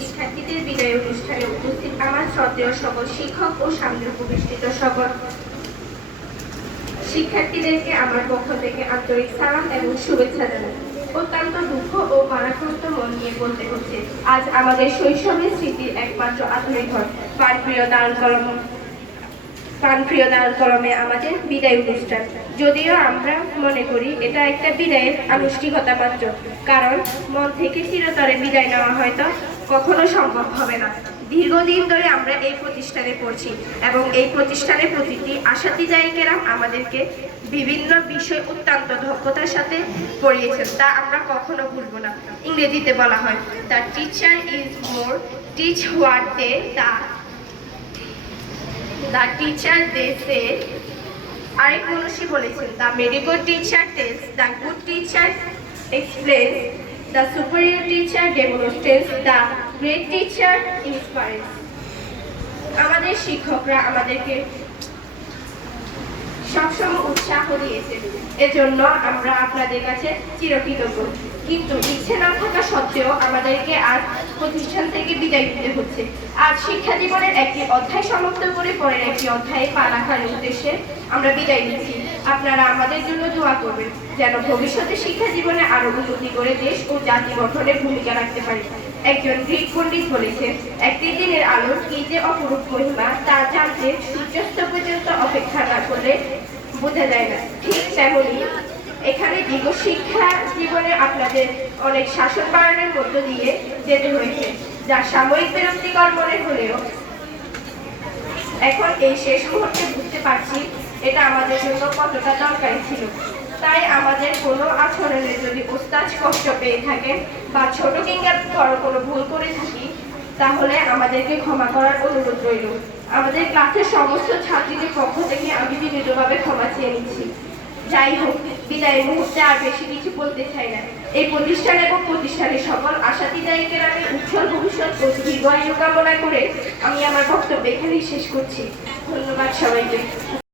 শিক্ষার্থীদের শিক্ষার্থীদেরকে আমার পক্ষ থেকে আন্তরিক সালাম এবং শুভেচ্ছা জানাই। অত্যন্ত দুঃখ ও মারাক্রান্ত মন নিয়ে বলতে হচ্ছে, আজ আমাদের শৈশবের স্মৃতির একমাত্র আধুনিক ঘর। প্রাণপ্রিয় দারুল কলম। প্রাণপ্রিয় দারুল কলমে আমাদের বিদায় অনুষ্ঠান। যদিও আমরা মনে করি এটা একটা বিদায়ের আনুষ্ঠানিকতা মাত্র, কারণ মন থেকে চিরতরে বিদায় নেওয়া হয়তো কখনো সম্ভব হবে না। দীর্ঘদিন ধরে আমরা এই প্রতিষ্ঠানে পড়ছি এবং এই প্রতিষ্ঠানের প্রতিটি আশাতিদায়িকেরা আমাদেরকে বিভিন্ন বিষয় অত্যন্ত দক্ষতার সাথে পড়িয়েছেন, তা আমরা কখনো ভুলব না। ইংরেজিতে বলা হয় the teacher is more teach what they the the teacher they আরেক মনীষী বলেছেন the mediocre teacher test the good teacher explain the superior teacher demonstrates the great teacher inspires আমাদের শিক্ষকরা আমাদেরকে উৎসাহ দিয়েছেন এজন্য আমরা আপনাদের কাছে চিরকৃতজ্ঞ। কিন্তু ইচ্ছে না থাকা সত্ত্বেও আমাদেরকে আজ প্রতিষ্ঠান থেকে বিদায় হচ্ছে। আজ শিক্ষা জীবনের একটি অধ্যায় সমাপ্ত করে পরের একটি অধ্যায়ে পা রাখার উদ্দেশ্যে আমরা বিদায় নিচ্ছি। আপনারা আমাদের জন্য দোয়া করবেন, যেন ভবিষ্যতে শিক্ষা জীবনে উন্নতি করে দেশ ও জাতি ভূমিকা রাখতে পারি। একজন গ্রিক পণ্ডিত একটি দিনের আলোর কি যে অপরূপ মহিমা, তা জানতে সূর্যাস্ত পর্যন্ত অপেক্ষা না বোঝা যায় না। ঠিক তেমনি এখানে দীর্ঘ শিক্ষা জীবনে আপনাদের অনেক শাসন বাড়ানোর মধ্য দিয়ে যেতে হয়েছে, যা সাময়িক বিরক্তিকর মনে হলেও এখন এই শেষ মুহূর্তে বুঝতে পারছি এটা আমাদের জন্য কতটা দরকারি ছিল। তাই আমাদের কোনো আচরণে যদি ওস্তাজ কষ্ট পেয়ে থাকেন বা ছোট কিংবা বড় কোনো ভুল করে থাকি তাহলে আমাদেরকে ক্ষমা করার অনুরোধ রইল। আমাদের ক্লাসের সমস্ত ছাত্রীদের পক্ষ থেকে আমি বিনীতভাবে ক্ষমা চেয়ে নিচ্ছি। যাই হোক বিদায়ের মুহূর্তে আর বেশি কিছু বলতে চাই না। এই প্রতিষ্ঠান এবং প্রতিষ্ঠানের সকল আশাতিদায়ীদের আমি উজ্জ্বল ভবিষ্যৎ ও দীর্ঘায়ু কামনা করে আমি আমার বক্তব্য এখানেই শেষ করছি। ধন্যবাদ সবাইকে।